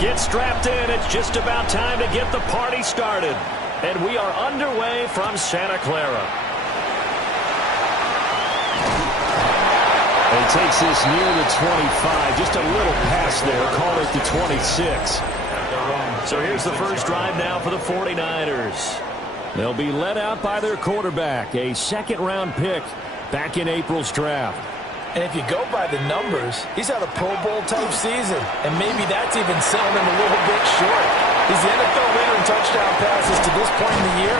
Get strapped in. It's just about time to get the party started. And we are underway from Santa Clara. And he takes this near the 25. Just a little pass there. Call it the 26. So here's the first drive now for the 49ers. They'll be led out by their quarterback, a second-round pick back in April's draft. And if you go by the numbers, he's had a Pro Bowl-type season. And maybe that's even selling him a little bit short. He's the NFL leader in touchdown passes to this point in the year.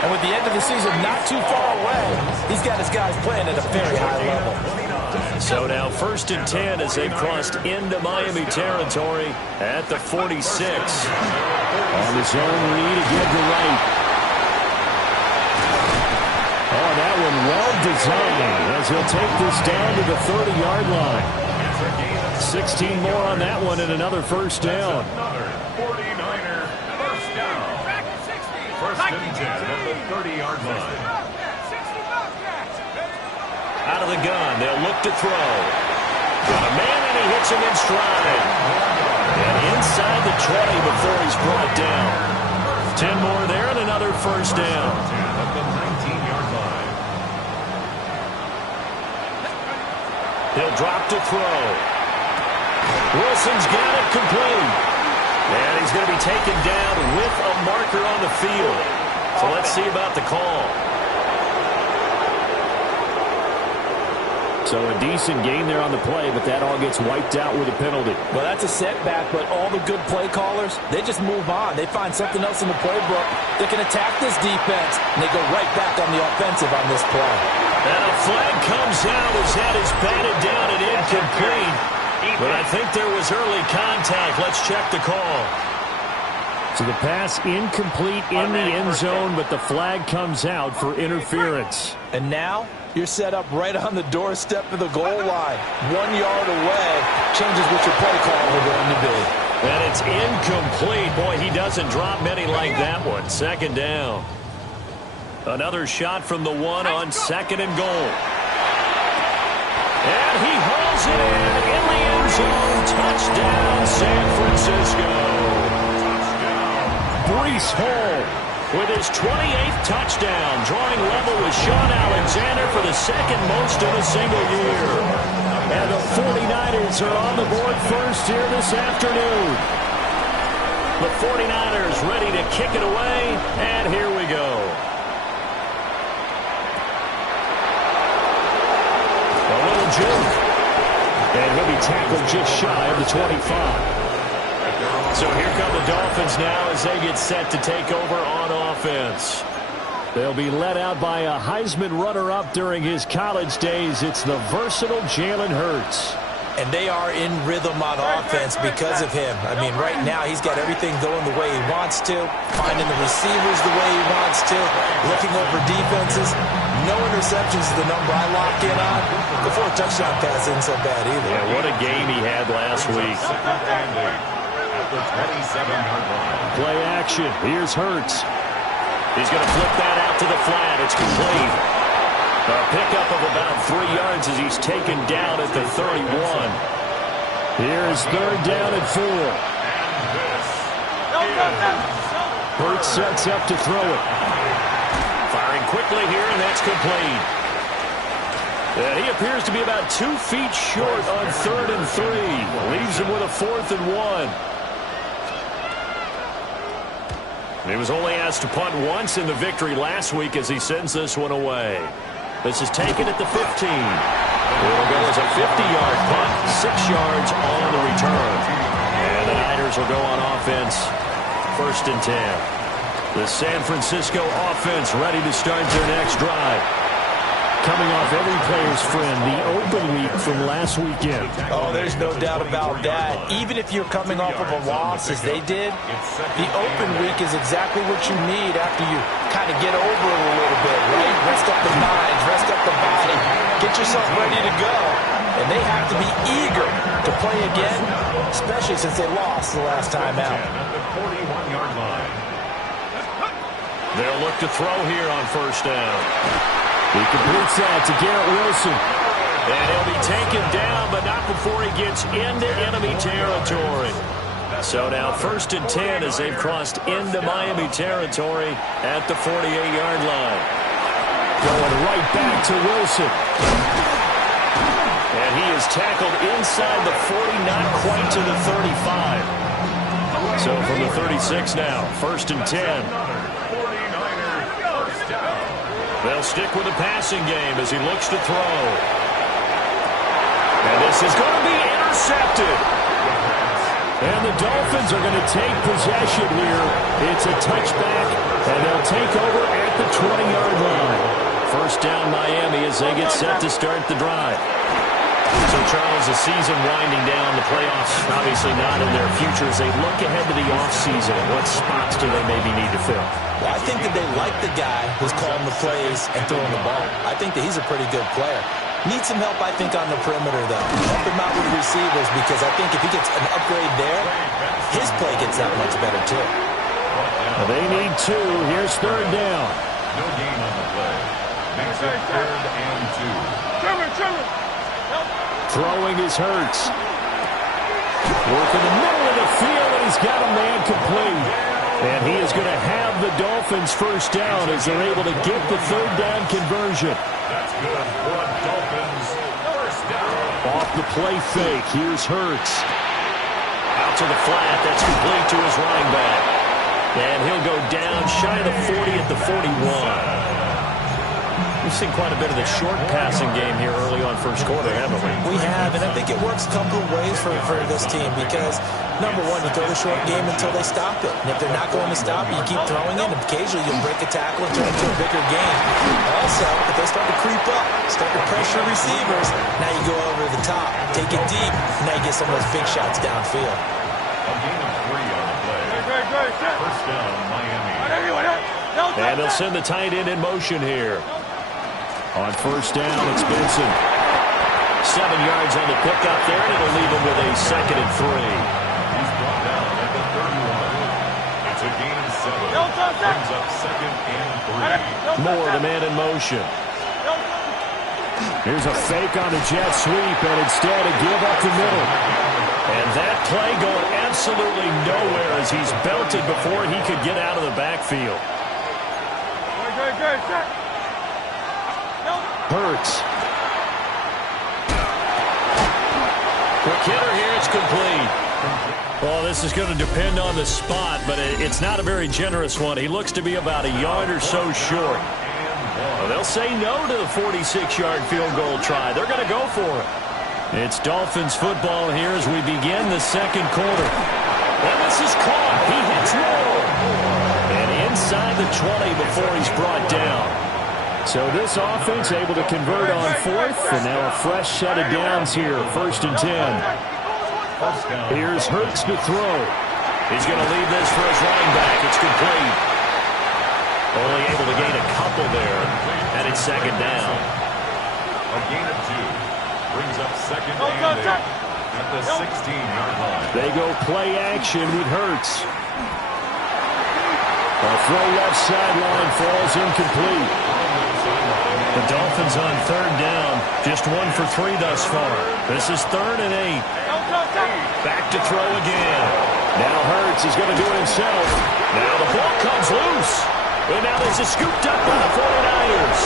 And with the end of the season not too far away, he's got his guys playing at a very high level. So now 1st and 10 as they've crossed into Miami territory at the 46. On the zone read again to right. Oh, that one well designed as he'll take this down to the 30-yard line. 16 more on that one and another first down. 49er first down. First and 10 at the 30-yard line. Out of the gun, they'll look to throw. Got a man and he hits him in stride. And inside the 20 before he's brought down. 10 more there and another first down. At the 19-yard line. He'll drop to throw. Wilson's got it complete. And he's going to be taken down with a marker on the field. So let's see about the call. So a decent gain there on the play, but that all gets wiped out with a penalty. Well, that's a setback, but all the good play callers, they just move on. They find something else in the playbook that can attack this defense, and they go right back on the offensive on this play. And a flag comes out as that is batted down and incomplete. But I think there was early contact. Let's check the call. So the pass incomplete in the end zone, but the flag comes out for interference. And now you're set up right on the doorstep of the goal line. 1 yard away changes what your play call are going to be. And it's incomplete. Boy, he doesn't drop many like that one. 2nd down. Another shot from the 1 on 2nd and goal. And he hauls it in the end zone. Touchdown, San Francisco. Breece Hall with his 28th touchdown, drawing level with Shaun Alexander for the 2nd most in a single year. And the 49ers are on the board first here this afternoon. The 49ers ready to kick it away, and here we go. A little juke. And he'll be tackled just shy of the 25. So here come the Dolphins now as they get set to take over on offense. They'll be led out by a Heisman runner-up during his college days. It's the versatile Jalen Hurts. And they are in rhythm on offense because of him. I mean, right now he's got everything going the way he wants to, finding the receivers the way he wants to, looking over defenses. No interceptions is the number I lock in on. The 4 touchdown pass isn't so bad either. Yeah, what a game he had last week. The 27-yard line. Play action. Here's Hurts. He's going to flip that out to the flat. It's complete. A pickup of about 3 yards as he's taken down at the 31. Here's 3rd down and 4. Hurts sets up to throw it. Firing quickly here, and that's complete. And he appears to be about 2 feet short on 3rd and 3. Leaves him with a 4th and 1. He was only asked to punt once in the victory last week as he sends this one away. This is taken at the 15. It'll go as a 50-yard punt, 6 yards on the return. And the Niners will go on offense, 1st and 10. The San Francisco offense ready to start their next drive. Coming off every player's friend, the open week from last weekend. Oh, there's no doubt about that. Even if you're coming off of a loss as they did, the open week is exactly what you need after you kind of get over it a little bit, right? Rest up the minds, rest up the body, get yourself ready to go. And they have to be eager to play again, especially since they lost the last time out. At the 41-yard line. They'll look to throw here on 1st down. He completes that to Garrett Wilson. And he'll be taken down, but not before he gets into enemy territory. So now 1st and 10 as they've crossed into Miami territory at the 48-yard line. Going right back to Wilson. And he is tackled inside the 40, not quite to the 35. So from the 36 now, 1st and 10. They'll stick with the passing game as he looks to throw. And this is going to be intercepted. And the Dolphins are going to take possession here. It's a touchback, and they'll take over at the 20-yard line. 1st down Miami as they get set to start the drive. So, Charles, the season winding down, the playoffs obviously not in their future. As they look ahead to the offseason, what spots do they maybe need to fill? Well, I think that they like the guy who's calling the plays and throwing the ball. I think that he's a pretty good player. Needs some help, I think, on the perimeter, though. Help him out with receivers, because I think if he gets an upgrade there, his play gets that much better, too. They need 2. Here's 3rd down. No gain on the play. Makes it 3rd and 2. Throwing is Hurts. Working the middle of the field, and he's got a man complete. And he is going to have the Dolphins 1st down as they're able to get the 3rd down conversion. That's good for Dolphins. 1st down. Off the play fake, here's Hurts. Out to the flat, that's complete to his running back. And he'll go down shy of the 40 at the 41. We've seen quite a bit of the short passing game here early on 1st quarter, haven't we? We have, and I think it works a couple of ways for this team because, number one, you throw the short game until they stop it. And if they're not going to stop it, you keep throwing it, and occasionally you'll break a tackle and turn it into a bigger game. Also, if they start to creep up, start to pressure receivers, now you go over the top, take it deep, now you get some of those big shots downfield. A gain of 3 on the play. 1st down, Miami. And they'll send the tight end in motion here. On 1st down, it's Benson. 7 yards on the pickup there, and it'll leave him with a 2nd and 3. He's brought down at the 31. It's a gain of 7. Brings up 2nd and 3. Moore, the man in motion. Here's a fake on the jet sweep, and instead a give up the middle. And that play going absolutely nowhere as he's belted before he could get out of the backfield. Hurts. Quick hitter here, it's complete. Well, this is going to depend on the spot, but it's not a very generous one. He looks to be about a yard or so short. Well, they'll say no to the 46-yard field goal try. They're going to go for it. It's Dolphins football here as we begin the 2nd quarter. And this is caught. He hits Moore. And inside the 20 before he's brought down. So this offense able to convert on 4th, and now a fresh set of downs here, 1st and 10. Here's Hurts to throw. He's going to leave this for his running back. It's complete. Only able to gain a couple there, and it's 2nd down. A gain of 2. Brings up 2nd and 8 at the 16-yard line. They go play action with Hurts. A throw left sideline falls incomplete. The Dolphins on 3rd down, just 1 for 3 thus far. This is 3rd and 8. Back to throw again. Now Hurts is going to do it himself. Now the ball comes loose. And now this is scooped up by the 49ers.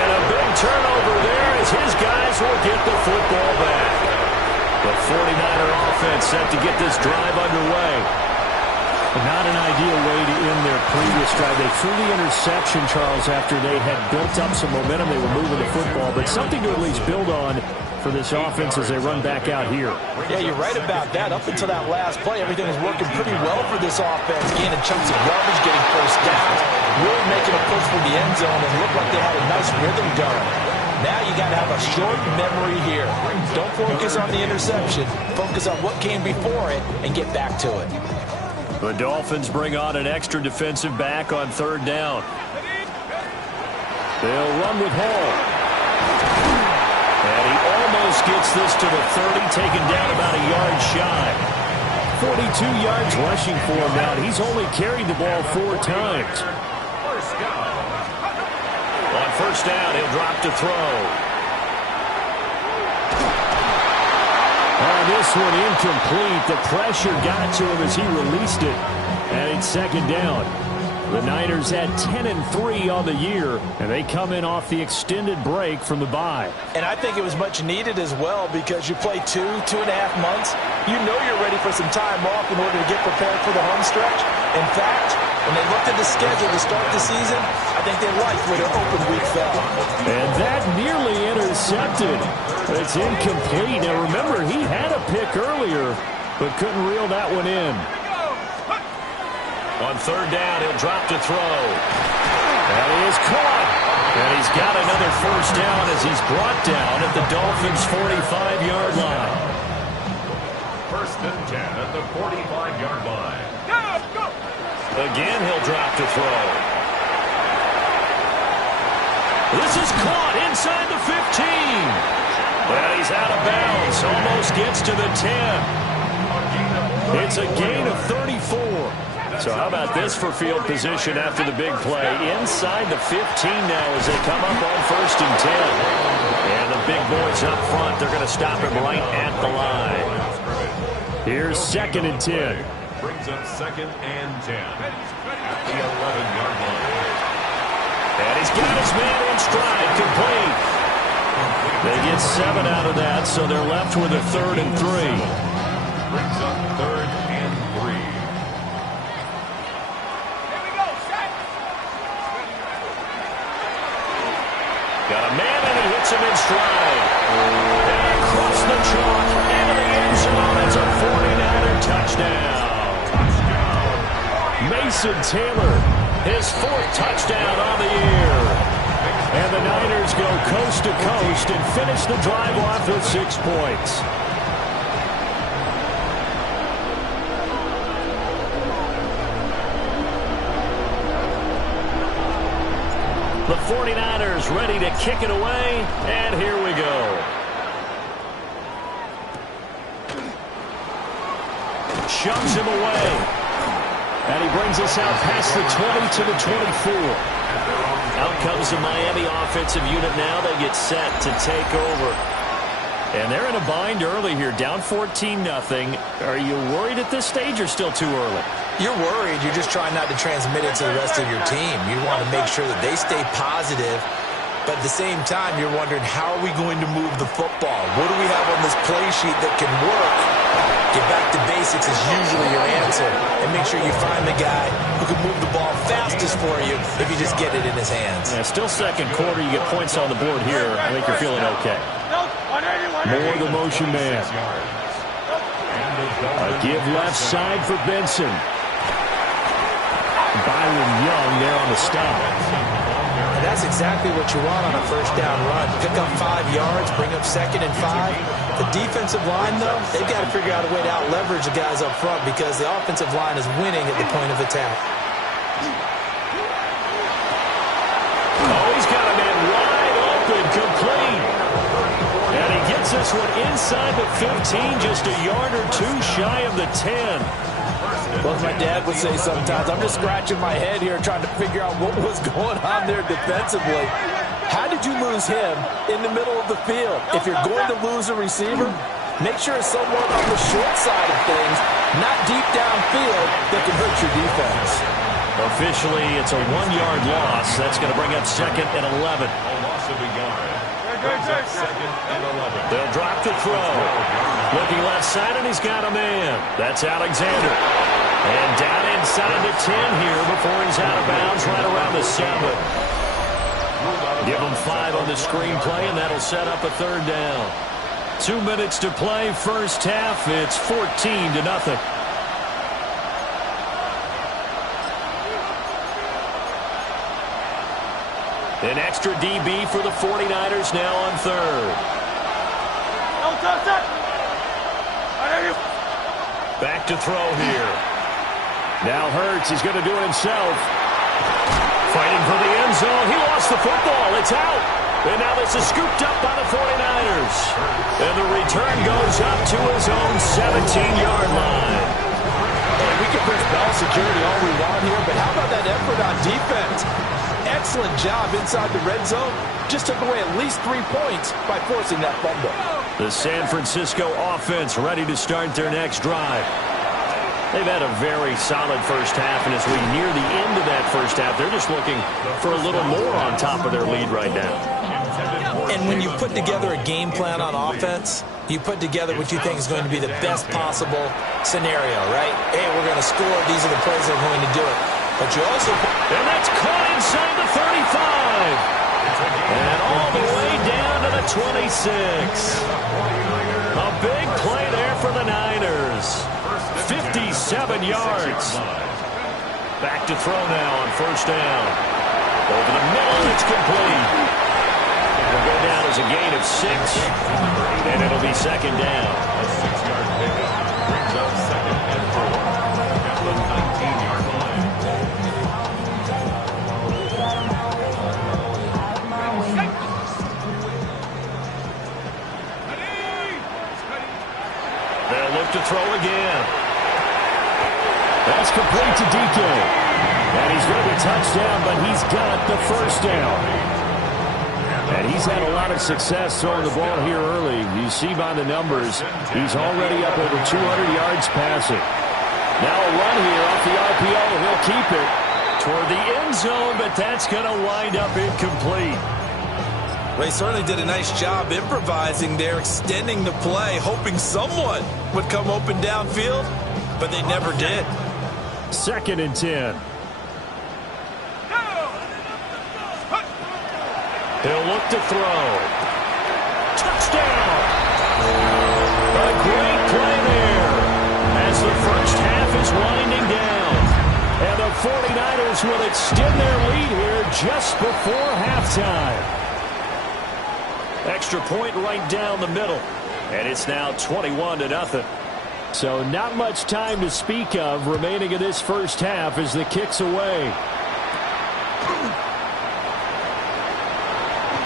And a big turnover there as his guys will get the football back. The 49er offense set to get this drive underway. Not an ideal way to end their previous drive. They threw the interception, Charles, after they had built up some momentum. They were moving the football, but something to at least build on for this offense as they run back out here. Yeah, you're right about that. Up until that last play, everything was working pretty well for this offense. Gaining chunks of yardage, getting 1st down, really making a push for the end zone, and looked like they had a nice rhythm going. Now you got to have a short memory here. Don't focus on the interception. Focus on what came before it and get back to it. The Dolphins bring on an extra defensive back on 3rd down. They'll run with Hall. And he almost gets this to the 30, taken down about a yard shy. 42 yards rushing for him now. He's only carried the ball 4 times. On 1st down, he'll drop to throw. On this one incomplete. The pressure got to him as he released it. And it's second down. The Niners had 10-3 on the year, and they come in off the extended break from the bye. And I think it was much needed as well because you play 2.5 months. You know you're ready for some time off in order to get prepared for the home stretch. In fact, when they looked at the schedule to start the season, I think they liked where their open week fell. And that nearly intercepted. It's incomplete. Now remember, he had a pick earlier, but couldn't reel that one in. On third down, he'll drop to throw. And he is caught. And he's got another first down as he's brought down at the Dolphins' 45-yard line. First and 10 at the 45-yard line. Again, he'll drop to throw. This is caught inside the 15. And he's out of bounds. Almost gets to the 10. It's a gain of 34. So how about this for field position after the big play? Inside the 15 now as they come up on first and 10. And the big boys up front, they're going to stop him right at the line. Here's second and 10. Brings up second and 10 at the 11-yard line. And he's got his man in stride, complete. They get 7 out of that, so they're left with a third and 3. Brings up third and 3. Got a man and he hits him in stride. And across the chalk into the end zone. It's a 49er touchdown. Mason Taylor, his 4th touchdown on the year. And the Niners go coast to coast and finish the drive off with 6 points. The 49ers ready to kick it away, and here we go. Shoves him away. And he brings us out past the 20 to the 24. Out comes the Miami offensive unit now. They get set to take over. And they're in a bind early here, down 14-0. Are you worried at this stage or still too early? You're worried. You're just trying not to transmit it to the rest of your team. You want to make sure that they stay positive. But at the same time, you're wondering, how are we going to move the football? What do we have on this play sheet that can work? Get back to basics is usually your answer. And make sure you find the guy who can move the ball fastest for you if you just get it in his hands. Yeah, still second quarter. You get points on the board here. I think you're feeling okay. More the motion man. A give left side for Benson. Byron Young there on the stop. And that's exactly what you want on a first down run. Pick up 5 yards, bring up second and 5. The defensive line, though, they've got to figure out a way to out-leverage the guys up front because the offensive line is winning at the point of attack. Oh, he's got a man wide open, complete. And he gets this one inside the 15, just a yard or 2 shy of the 10. Well, as my dad would say sometimes, I'm just scratching my head here trying to figure out what was going on there defensively. How did you lose him in the middle of the field? If you're going to lose a receiver, make sure it's someone on the short side of things, not deep downfield, that can hurt your defense. Officially, it's a 1-yard loss. That's going to bring up second and 11. A loss of a yard. Brings up second and 11. They'll drop to throw. Looking left side, and he's got a man. That's Alexander. And down inside the 10 here before he's out of bounds, right around the 7. Give him 5 on the screenplay, and that'll set up a third down. 2 minutes to play, first half. It's 14-0. An extra DB for the 49ers now on third. Back to throw here. Now Hurts, he's going to do it himself. Fighting for the end zone. He lost the football. It's out. And now this is scooped up by the 49ers. And the return goes up to his own 17-yard line. And we can push ball security all we want here, but how about that effort on defense? Excellent job inside the red zone. Just took away at least 3 points by forcing that fumble. The San Francisco offense ready to start their next drive. They've had a very solid first half, and as we near the end of that first half, they're just looking for a little more on top of their lead right now. And when you put together a game plan on offense, you put together what you think is going to be the best possible scenario, right? Hey, we're going to score. These are the plays that are going to do it. But you also... And that's caught inside the 35. And all the way down to the 26. A big play there for the Niners. 57 yards. Back to throw now on first down. Over the middle, it's complete. It'll go down as a gain of 6, and it'll be second down. A 6-yard pickup brings up 2nd and 4 at the 19-yard line. They'll look to throw again. That's complete to DK. And he's going to be touchdown, but he's got the first down. And he's had a lot of success throwing the ball here early. You see by the numbers, he's already up over 200 yards passing. Now a run here off the RPO. He'll keep it Toward the end zone, but that's going to wind up incomplete. Ray certainly did a nice job improvising there, extending the play, hoping someone would come open downfield, but they never did. 2nd and 10. He'll look to throw. Touchdown! A great play there as the first half is winding down. And the 49ers will extend their lead here just before halftime. Extra point right down the middle. And it's now 21-0. So not much time to speak of remaining in this first half as the kick's away.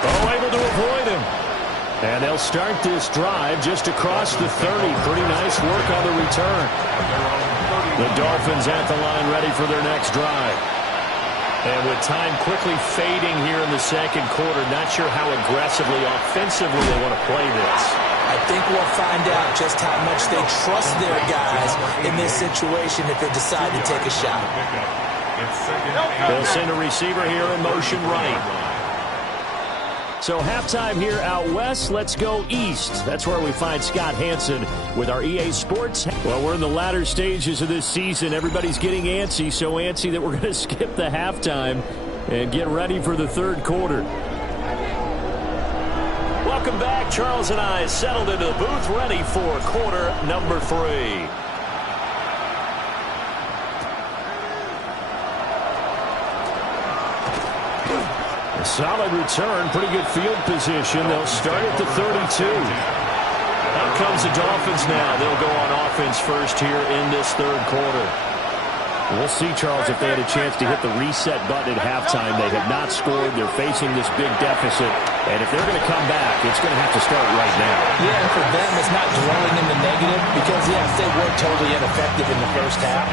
Oh, able to avoid him. And they'll start this drive just across the 30. Pretty nice work on the return. The Dolphins at the line ready for their next drive. And with time quickly fading here in the second quarter, not sure how aggressively, offensively they want to play this. I think we'll find out just how much they trust their guys in this situation if they decide to take a shot. They'll send a receiver here in motion right. So halftime here out west, let's go east. That's where we find Scott Hanson with our EA Sports. Well, we're in the latter stages of this season. Everybody's getting antsy, so antsy that we're going to skip the halftime and get ready for the third quarter. Welcome back. Charles and I settled into the booth ready for quarter number 3. A solid return, pretty good field position. They'll start at the 32. Out comes the Dolphins now. They'll go on offense first here in this third quarter. We'll see, Charles, if they had a chance to hit the reset button at halftime. They have not scored. They're facing this big deficit. And if they're going to come back, it's going to have to start right now. Yeah, and for them, it's not dwelling in the negative because, yes, they were totally ineffective in the first half.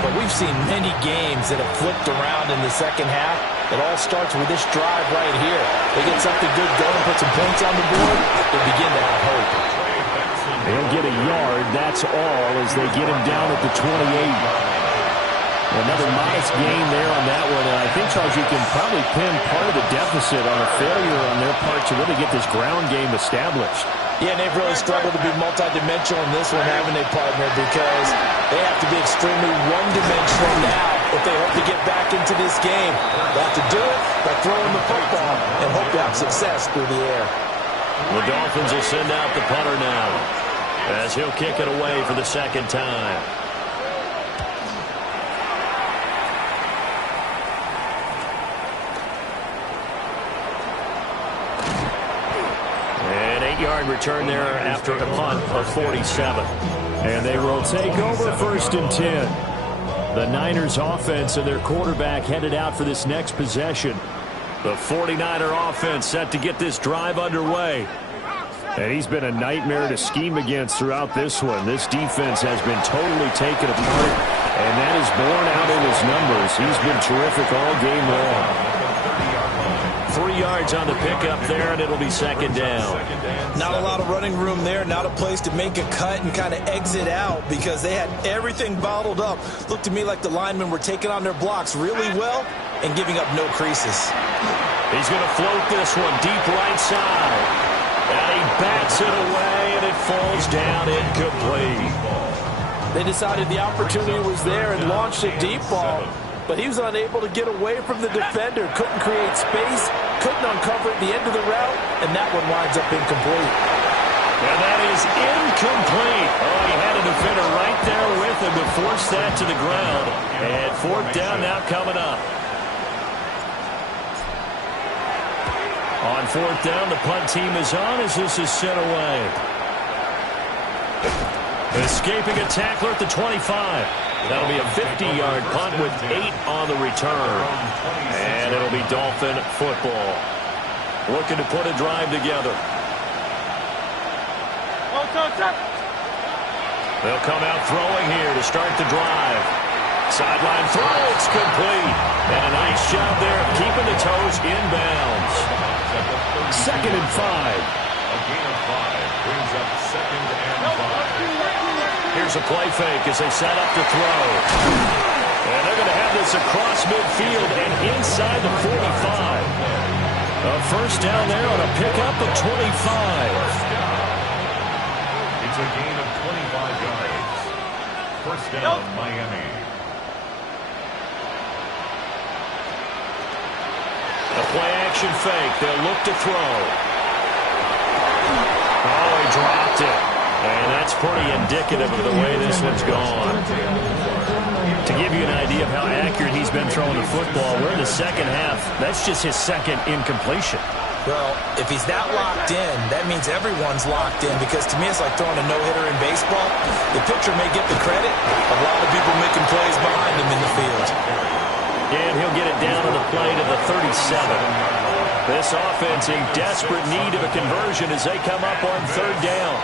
But we've seen many games that have flipped around in the second half. It all starts with this drive right here. They get something good going, put some points on the board, they begin to have hope. They'll get a yard, that's all, as they get him down at the 28. Another modest gain there on that one. And I think, Charles, you can probably pin part of the deficit on a failure on their part to really get this ground game established. Yeah, and they've really struggled to be multidimensional in this one, haven't they, partner? Because they have to be extremely one-dimensional now if they hope to get back into this game. They have to do it by throwing the football and hope to have success through the air. The Dolphins will send out the punter now as he'll kick it away for the second time. Yard return there after a punt of 47. And they will take over 1st and 10. The Niners offense and their quarterback headed out for this next possession. The 49er offense set to get this drive underway. And he's been a nightmare to scheme against throughout this one. This defense has been totally taken apart, and that is borne out in his numbers. He's been terrific all game long. 3 yards on the pickup there, and it'll be second down. Not a lot of running room there, not a place to make a cut and kind of exit out because they had everything bottled up. Looked to me like the linemen were taking on their blocks really well and giving up no creases. He's going to float this one deep right side. And he bats it away, and it falls down incomplete. They decided the opportunity was there and launched a deep ball, but he was unable to get away from the defender. Couldn't create space, couldn't uncover at the end of the route, and that one winds up incomplete. And that is incomplete. Oh, he had a defender right there with him to force that to the ground. And fourth down now coming up. On fourth down, the punt team is on as this is sent away. Escaping a tackler at the 25. That'll be a 50-yard punt with 8 on the return. And it'll be Dolphin football. Looking to put a drive together. They'll come out throwing here to start the drive. Sideline throw, it's complete. And a nice job there of keeping the toes inbounds. 2nd and 5. A gain of 5 brings up 2nd and 5. Here's a play fake as they set up to throw. And they're going to have this across midfield and inside the 45. A first down there on a pickup of 25. It's a gain of 25 yards. First down, Miami. A play-action fake. They'll look to throw. Oh, he dropped it. And that's pretty indicative of the way this one's gone. To give you an idea of how accurate he's been throwing the football, we're in the second half. That's just his second incompletion. Well, if he's that locked in, that means everyone's locked in because to me it's like throwing a no-hitter in baseball. The pitcher may get the credit. A lot of people making plays behind him in the field. And he'll get it down to the play to the 37. This offense in desperate need of a conversion as they come up on third down.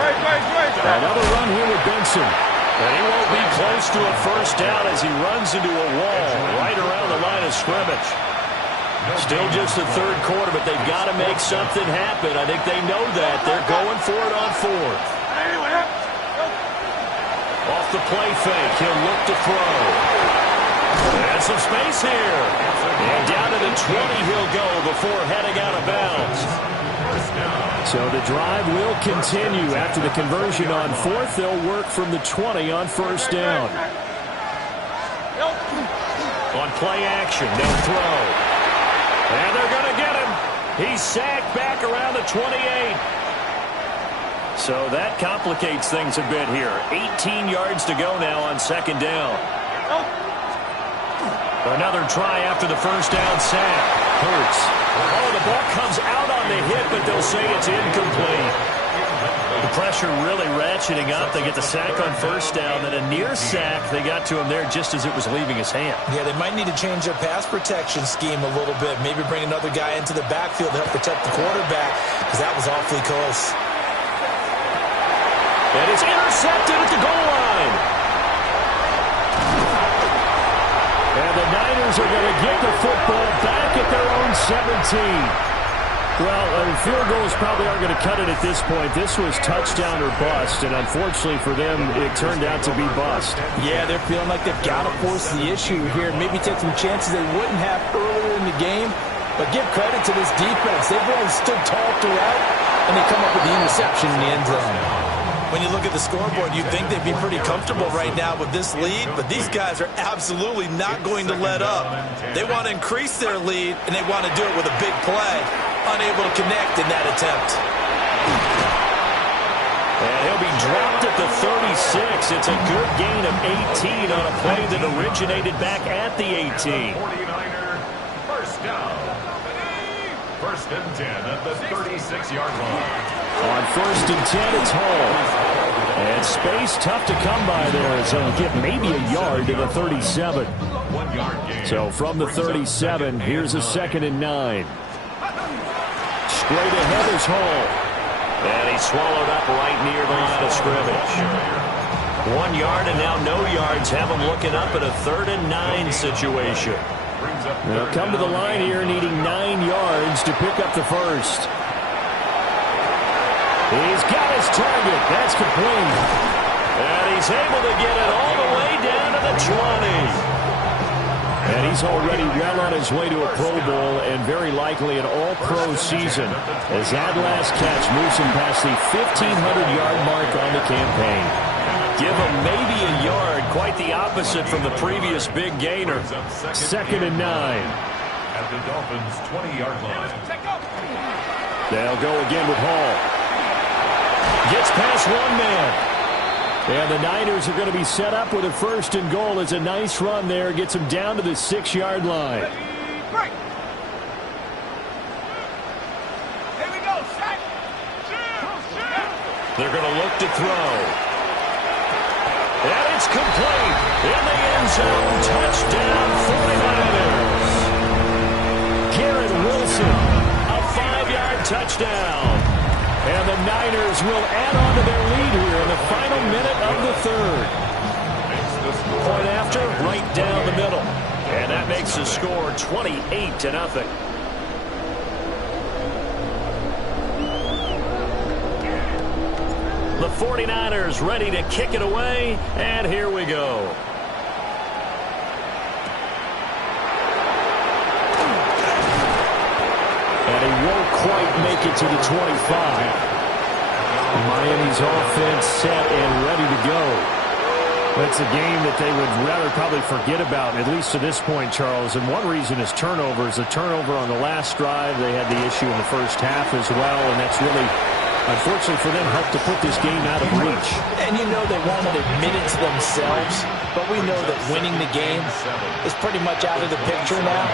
Another run here with Benson. And he won't be close to a first down as he runs into a wall right around the line of scrimmage. Still just the third quarter, but they've got to make something happen. I think they know that. They're going for it on fourth. Off the play fake, he'll look to throw. And some space here. And down to the 20 he'll go before heading out of bounds. So the drive will continue. After the conversion on fourth, they'll work from the 20 on first down. On play action, they'll throw. And they're going to get him. He's sacked back around the 28. So that complicates things a bit here. 18 yards to go now on second down. Another try after the first down sack. Hurts. Oh, the ball comes out on the hit, but they'll say it's incomplete. The pressure really ratcheting up. They get the sack on first down, then a near sack. They got to him there just as it was leaving his hand. Yeah, they might need to change their pass protection scheme a little bit. Maybe bring another guy into the backfield to help protect the quarterback because that was awfully close. And it's intercepted at the goal line. And the Niners are going to get the football back at their own 17. Well, field goals probably aren't going to cut it at this point. This was touchdown or bust, and unfortunately for them, it turned out to be bust. Yeah, they're feeling like they've got to force the issue here. Maybe take some chances they wouldn't have earlier in the game. But give credit to this defense. They've really stood tall throughout, and they come up with the interception in the end zone. When you look at the scoreboard, you'd think they'd be pretty comfortable right now with this lead, but these guys are absolutely not going to let up. They want to increase their lead, and they want to do it with a big play. Unable to connect in that attempt. And he'll be dropped at the 36. It's a good gain of 18 on a play that originated back at the 18. 49er, first down. First and 10 at the 36-yard line. On first and 10, it's Hall. And space tough to come by there as they'll get maybe a yard to the 37. 1 yard gain. So from the 37, here's a 2nd and 9. Straight ahead is Hall. And he's swallowed up right near the line of scrimmage. 1 yard and now no yards have him looking up at a 3rd and 9 situation. Brings up They'll come to the line here needing 9 yards to pick up the first. He's got his target. That's complete. And he's able to get it all the way down to the 20. And he's already well on his way to a Pro Bowl and very likely an all-pro season as that last catch moves him past the 1,500-yard mark on the campaign. Give him maybe a yard, quite the opposite from the previous big gainer. 2nd and 9. At the Dolphins' 20-yard line. They'll go again with Hall. Gets past one man. And the Niners are going to be set up with a 1st and goal. It's a nice run there. Gets him down to the 6-yard line. They're going to look to throw. And it's complete. In the end zone. Touchdown, 49ers. Garrett Wilson. A 5-yard touchdown. And the Niners will add on to their lead here in the final minute of the 3rd. Point after, right down the middle. And that makes the score 28-0. The 49ers ready to kick it away, and here we go. And he won't quite make it to the 25. Miami's offense set and ready to go. That's a game that they would rather probably forget about, at least to this point, Charles. And one reason is turnovers. A turnover on the last drive. They had the issue in the first half as well, and that's really, unfortunately for them, helped to put this game out of reach. And you know they won't admit it to themselves, but we know that winning the game is pretty much out of the picture now.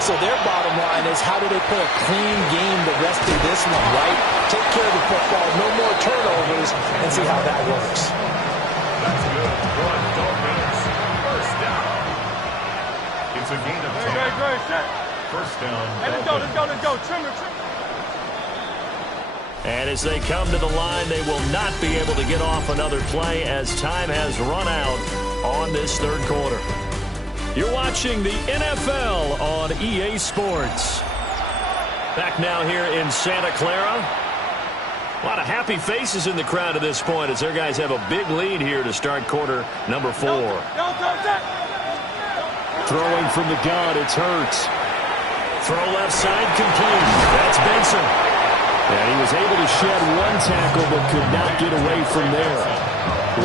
So their bottom line is, how do they play a clean game the rest of this one, right? Take care of the football, no more turnovers, and see how that works. That's good. Run, Dolphins. First down. It's a gain of 10. First down. Hey, let's go. Trimmer. And as they come to the line, they will not be able to get off another play as time has run out on this 3rd quarter. You're watching the NFL on EA Sports. Back now here in Santa Clara. A lot of happy faces in the crowd at this point as their guys have a big lead here to start quarter number 4. Throwing from the gun, it's Hurts. Throw left side complete. That's Benson. And he was able to shed one tackle but could not get away from there.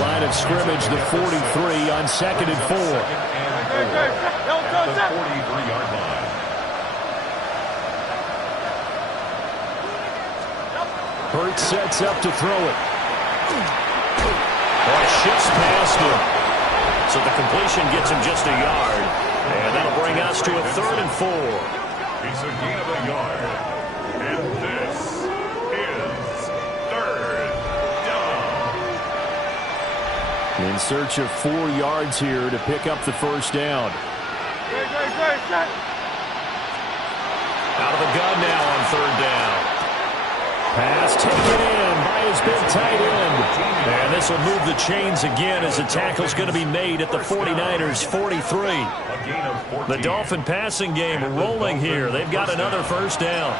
Line of scrimmage, the 43 on 2nd and 4. At the 43-yard line. Hurts sets up to throw it. Boy, shifts past him. So the completion gets him just a yard. And that'll bring us to a 3rd and 4. It's a gain of a yard. And this is 3rd down. In search of 4 yards here to pick up the first down. Out of the gun now on 3rd down. Pass taken in by his big tight end. And this will move the chains again as the tackle's going to be made at the 49ers' 43. The Dolphin passing game rolling here. They've got another first down.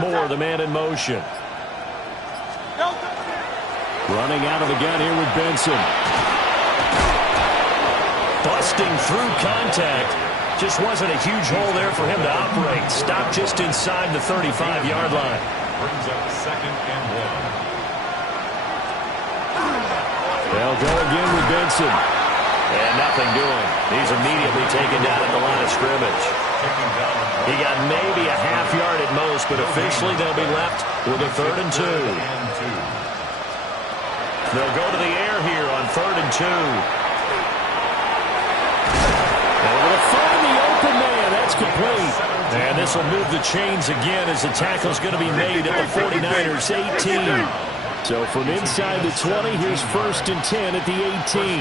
Moore, the man in motion. Running out of the gun here with Benson. Busting through contact. Just wasn't a huge hole there for him to operate. Stopped just inside the 35-yard line. Brings up 2nd and 1. They'll go again with Benson. And nothing doing. He's immediately taken down at the line of scrimmage. He got maybe a half yard at most, but officially they'll be left with a 3rd and 2. They'll go to the air here on 3rd and 2. Able to find the open man. That's complete. And this will move the chains again as the tackle's going to be made at the 49ers' 18. So from inside the 20, here's 1st and 10 at the 18.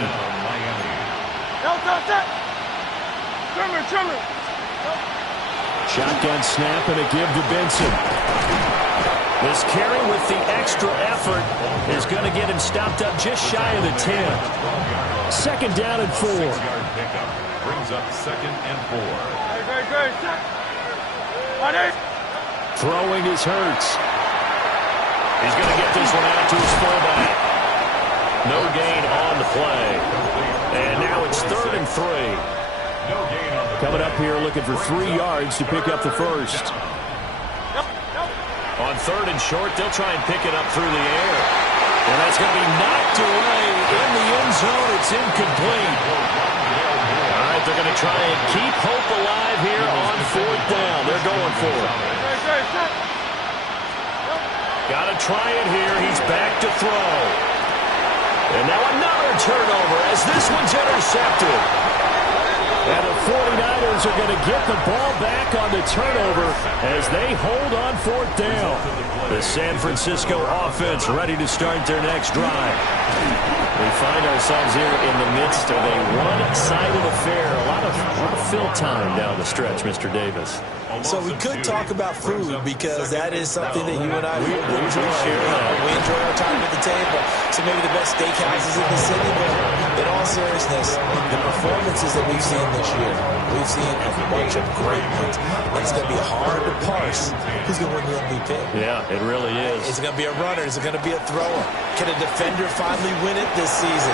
Shotgun snap and a give to Benson. This carry with the extra effort is going to get him stopped up just shy of the 10. Second down and 4. 6-yard pickup brings up 2nd and 4. Throwing is Hurts. He's going to get this one out to his fullback. No gain on the play. And now it's 3rd and 3. No gain on the Coming up here looking for 3 yards to pick up the first. On 3rd and short, they'll try and pick it up through the air. And that's going to be knocked away in the end zone. It's incomplete. All right, they're going to try and keep hope alive here on 4th down. They're going for it. Got to try it here. He's back to throw. And now another turnover as this one's intercepted. And the 49ers are going to get the ball back on the turnover as they hold on 4th down. The San Francisco offense ready to start their next drive. We find ourselves here in the midst of a one-sided affair. A lot of fill time down the stretch, Mr. Davis. So we could talk about food because that is something that you and I enjoy. We enjoy our time at the table. So maybe the best steakhouses in the city, but in all seriousness, the performances that we've seen this year, we've seen a bunch of great ones. And it's going to be hard to parse who's going to win the MVP. Yeah, it really is. Is it going to be a runner? Is it going to be a thrower? Can a defender finally win it this season?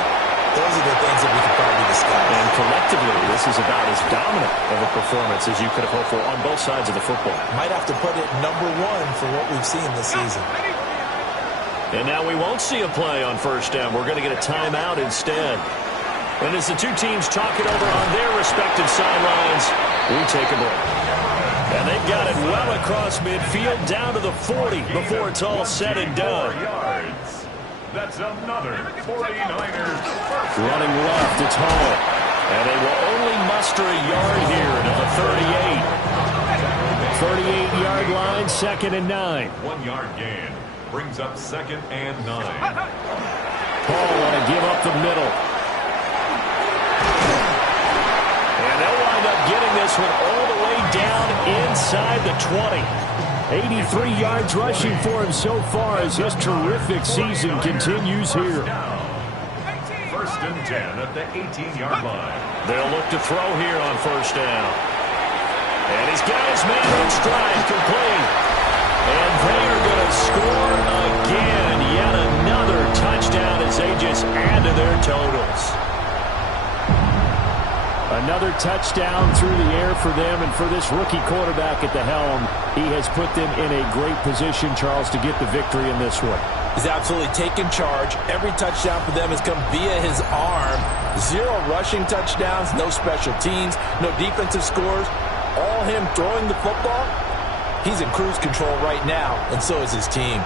Those are the things that we can probably discuss. And collectively, this is about as dominant of a performance as you could have hoped for on both sides of the football. Might have to put it #1 for what we've seen this season. And now we won't see a play on 1st down. We're going to get a timeout instead. And as the two teams talk it over on their respective sidelines, we take a break. And they've got it well across midfield down to the 40 before it's all said and done. 4 yards. That's another 49ers. Running left, it's Hall. And they will only muster a yard here to the 38. 38-yard line, 2nd and 9. 1-yard gain brings up 2nd and 9. Hall want to give up the middle. And they'll wind up getting this one all the way down inside the 20. 83 yards rushing for him so far as his terrific season continues here. 1st and 10 at the 18-yard line. They'll look to throw here on 1st down. And he's got his man in stride, complete. And they are going to score again. Yet another touchdown as they just add to their totals. Another touchdown through the air for them, and for this rookie quarterback at the helm, he has put them in a great position, Charles, to get the victory in this one. He's absolutely taken charge. Every touchdown for them has come via his arm. 0 rushing touchdowns, no special teams, no defensive scores. All him throwing the football. He's in cruise control right now, and so is his team.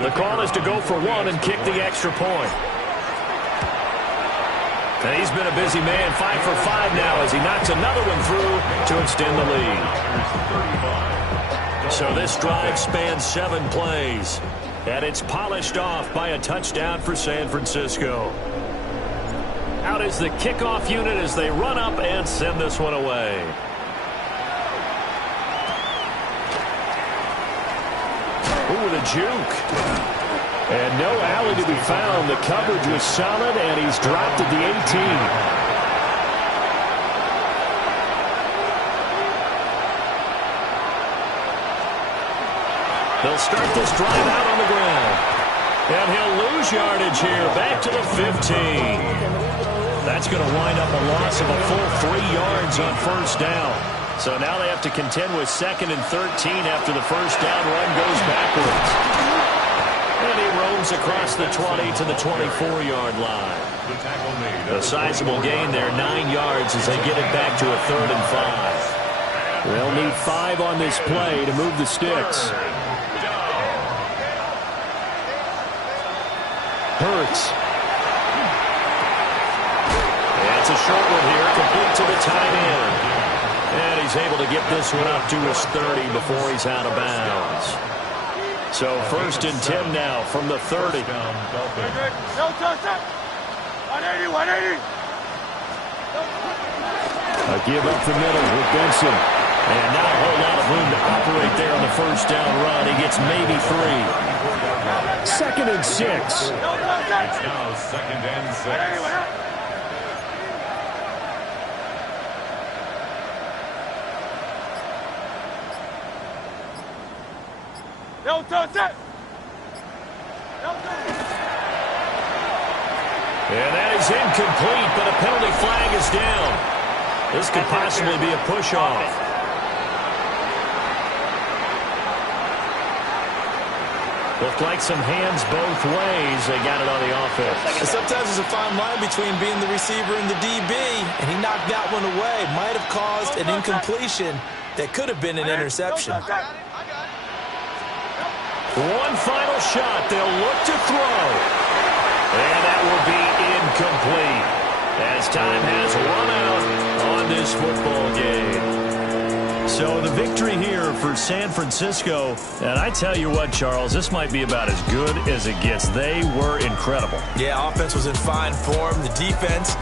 The call is to go for 1 and kick the extra point. And he's been a busy man, 5 for 5 now as he knocks another one through to extend the lead. So this drive spans 7 plays. And it's polished off by a touchdown for San Francisco. Out is the kickoff unit as they run up and send this one away. Ooh, the juke. And no alley to be found. The coverage was solid, and he's dropped at the 18. They'll start this drive out on the ground. And he'll lose yardage here, back to the 15. That's going to wind up a loss of a full 3 yards on 1st down. So now they have to contend with 2nd and 13 after the 1st down run goes backwards. And he roams across the 20 to the 24-yard line. A sizable gain there, 9 yards as they get it back to a 3rd and 5. They'll need 5 on this play to move the sticks. Hurts. And it's a short one here, complete to the tight end. And he's able to get this one up to his 30 before he's out of bounds. So 1st and 10 now from the 30. A give up the middle with Benson. And not a whole lot of room to operate there on the first down run. He gets maybe 3. 2nd and 6. It's now 2nd and 6. And that is incomplete, but a penalty flag is down. This could possibly be a push-off. Looked like some hands both ways. They got it on the offense. And sometimes there's a fine line between being the receiver and the DB, and he knocked that one away. Might have caused an incompletion that could have been an interception. One final shot. They'll look to throw. And that will be incomplete as time has run out on this football game. So the victory here for San Francisco. And I tell you what, Charles, this might be about as good as it gets. They were incredible. Yeah, offense was in fine form. The defense...